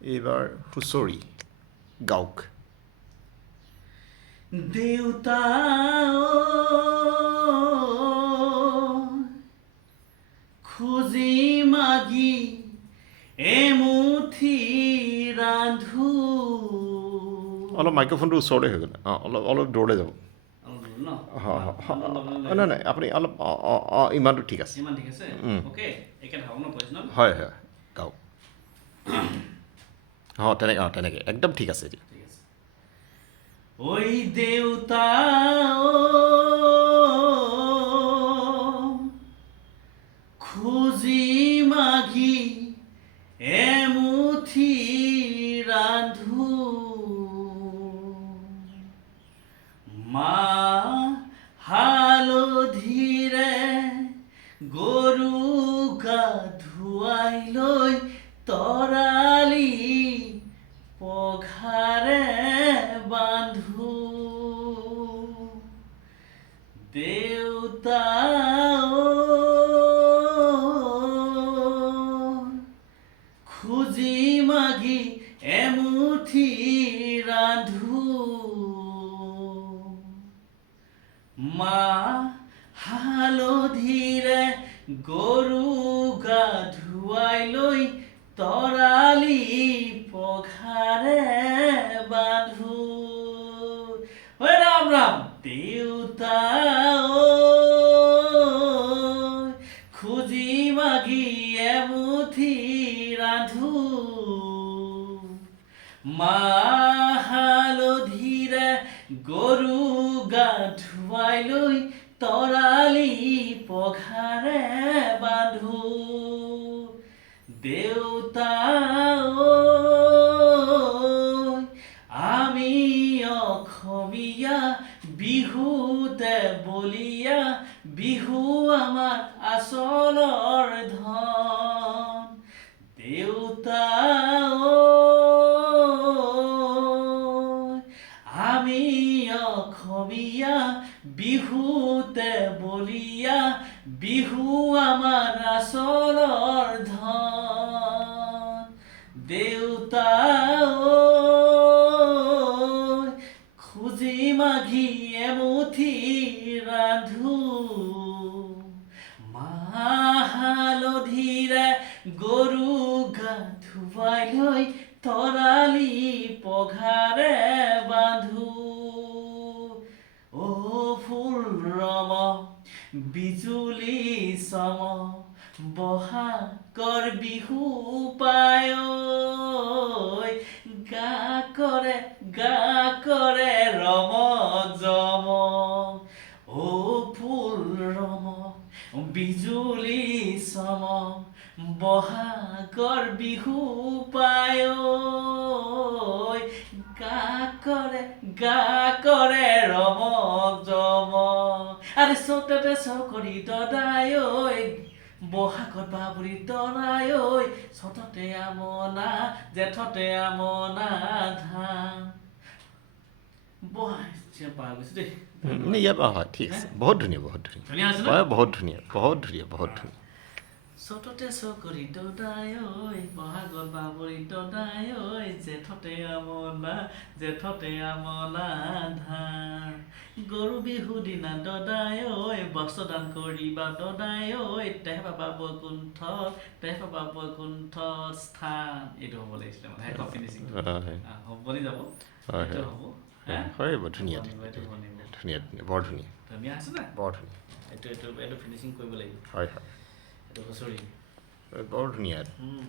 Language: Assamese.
এইবাৰ হুঁচৰি গাওক দেউতা খুজি মাগি এমুঠি ৰান্ধো অলপ মাইক্ৰফোনটো ওচৰতে হৈ গ'ল অলপ দূৰলৈ যাব নাই নাই আপুনি অলপ ইমানটো ঠিক আছে হয় হয় গাওক তেনেকৈ একদম ঠিক আছে ঐ দেউতা খুজি মাগি এমুঠি ৰান্ধো মা হালধিৰে গৰু গা ধুৱাই লৈ তৰালি পঘাৰে বান্ধো দেউতা খুজি মাগি এমুঠি ৰান্ধো মা হালধিৰে গৰু গা ধুৱাই লৈ তৰালি পঘাৰে বান্ধো ঐ ৰাম ৰাম দেউতা খুজি মাগি এমুঠি ৰান্ধো মা হালধিৰে গৰু গা ধুৱাই লৈ তৰালি পঘাৰে বান্ধো দেউতা আমি অসমীয়া বিহুতে বলিয়া বিহু আমাৰ আচলৰ ধন দেউতা আমি অসমীয়া বিহুতে বলিয়া বিহু আমাৰ আচলৰ ধন দেউতা খুজি মাগি এমুঠি ৰান্ধো মা হালধিৰে গৰু গা ধুৱাই লৈ তৰালি পঘাৰে বান্ধো ফুল ৰম বিজুলী চম বহাগৰ বিহু পায় গা কৰে ৰম জম ফুল ৰম বিজুলী চম বহাগৰ বিহু পায় গা কৰে ৰম জম আৰে চততে চকৰি দদাই বহাগত বাবুৰি তৰাই চততে আমনা জেঠতে আমনা ধান পাৰ গৈছো দেই হয় ঠিক আছে বহুত ধুনীয়া বহুত ধুনীয়া চততে চকৰি দদাই বহাগত বাবুৰি দদাই জেঠতে আমনা ধান গৰু বিহু দিনা দদাই বস্ত্ৰদান কৰিবা দদাই তেহ পাবা বৈকুণ্ঠ স্থান এইটো হ'ব লাগিছিলে মানে ফিনিচিং হ'বনি যাব হ'ব হয় বৰ ধুনীয়া বৰ ধুনীয়া আছে না বৰ ধুনীয়া এইটো ফিনিচিং কৰিব লাগিব হয় এইটো হুঁচৰি বৰ ধুনীয়া